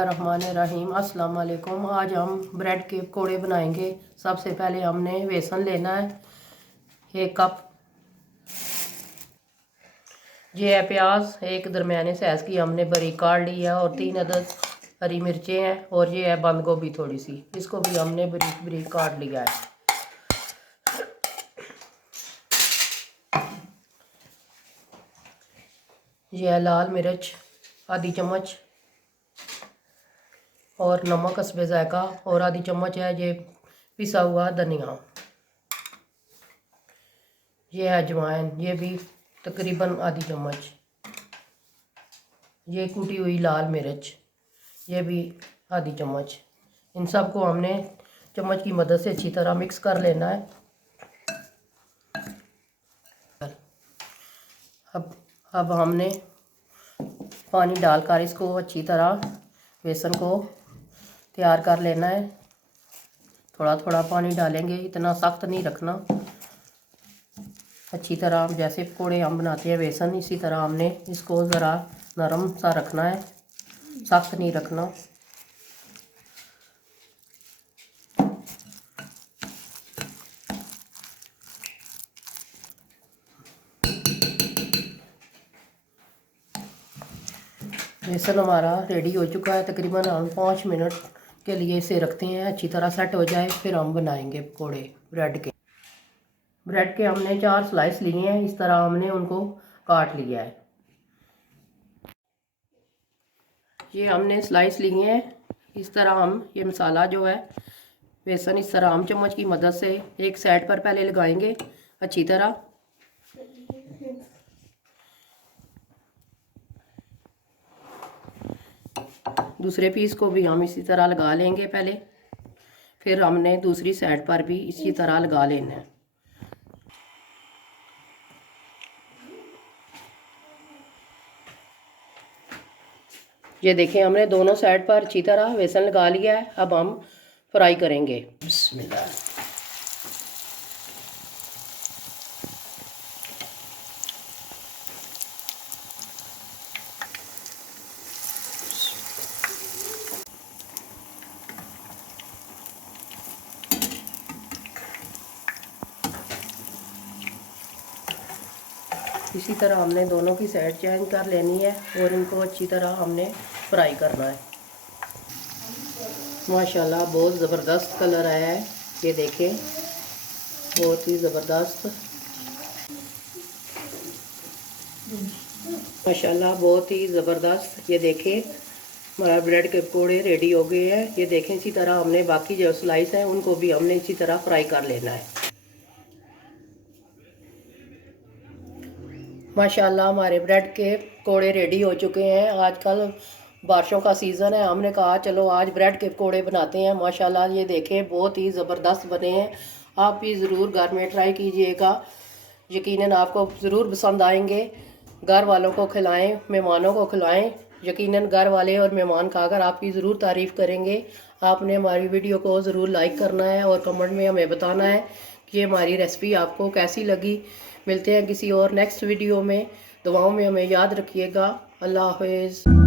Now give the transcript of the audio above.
बिस्मिल्लाहिर्रहमानिर्रहीम। अस्सलाम वालेकुम। आज हम ब्रेड के पकौड़े बनाएंगे। सबसे पहले हमने बेसन लेना है 1 कप। ये है प्याज, एक दरमियाने साइज़ की हमने बारीक काट ली है, और 3 अदद हरी मिर्चें हैं, और ये है बंद गोभी थोड़ी सी, इसको भी हमने बारीक बारीक काट लिया है। ये है लाल मिर्च आधी चम्मच, और नमक हस्बे जायका, और आधी चम्मच है ये पिसा हुआ धनिया। ये है अजवाइन, ये भी तकरीबन आधी चम्मच। ये कूटी हुई लाल मिर्च, ये भी आधी चम्मच। इन सब को हमने चम्मच की मदद से अच्छी तरह मिक्स कर लेना है। अब हमने पानी डालकर इसको अच्छी तरह बेसन को तैयार कर लेना है। थोड़ा थोड़ा पानी डालेंगे, इतना सख्त नहीं रखना। अच्छी तरह जैसे पकौड़े हम बनाते हैं बेसन, इसी तरह हमने इसको ज़रा नरम सा रखना है, सख्त नहीं रखना। बेसन हमारा रेडी हो चुका है। तकरीबन हम 5 मिनट के लिए इसे रखते हैं, अच्छी तरह सेट हो जाए, फिर हम बनाएंगे पकौड़े ब्रेड के। ब्रेड के हमने 4 स्लाइस लिए हैं, इस तरह हमने उनको काट लिया है। ये हमने स्लाइस लिए हैं, इस तरह हम ये मसाला जो है बेसन इस तरह हम चम्मच की मदद से एक साइड पर पहले लगाएंगे अच्छी तरह। दूसरे पीस को भी हम इसी तरह लगा लेंगे पहले, फिर हमने दूसरी साइड पर भी इसी तरह लगा लेना है। ये देखें, हमने दोनों साइड पर अच्छी तरह बेसन लगा लिया है। अब हम फ्राई करेंगे। बिस्मिल्लाह। इसी तरह हमने दोनों की साइड चेंज कर लेनी है, और इनको अच्छी तरह हमने फ्राई करना है। माशाल्लाह बहुत ज़बरदस्त कलर आया है, ये देखें, बहुत ही ज़बरदस्त। माशाल्लाह बहुत ही ज़बरदस्त। ये देखें, हमारा ब्रेड के पकौड़े रेडी हो गए हैं। ये देखें, इसी तरह हमने बाकी जो स्लाइस हैं उनको भी हमने इसी तरह फ्राई कर लेना है। माशाल्लाह हमारे ब्रेड के पकौड़े रेडी हो चुके हैं। आजकल बारिशों का सीज़न है, हमने कहा चलो आज ब्रेड के पकौड़े बनाते हैं। माशाल्लाह ये देखें, बहुत ही ज़बरदस्त बने हैं। आप भी ज़रूर घर में ट्राई कीजिएगा, यकीनन आपको ज़रूर पसंद आएंगे। घर वालों को खिलाएं, मेहमानों को खिलाएं, यकीनन घर वाले और मेहमान खाकर आपकी ज़रूर तारीफ़ करेंगे। आपने हमारी वीडियो को ज़रूर लाइक करना है, और कमेंट में हमें बताना है कि ये हमारी रेसिपी आपको कैसी लगी। मिलते हैं किसी और नेक्स्ट वीडियो में। दुआओं में हमें याद रखिएगा। अल्लाह हाफ़िज़।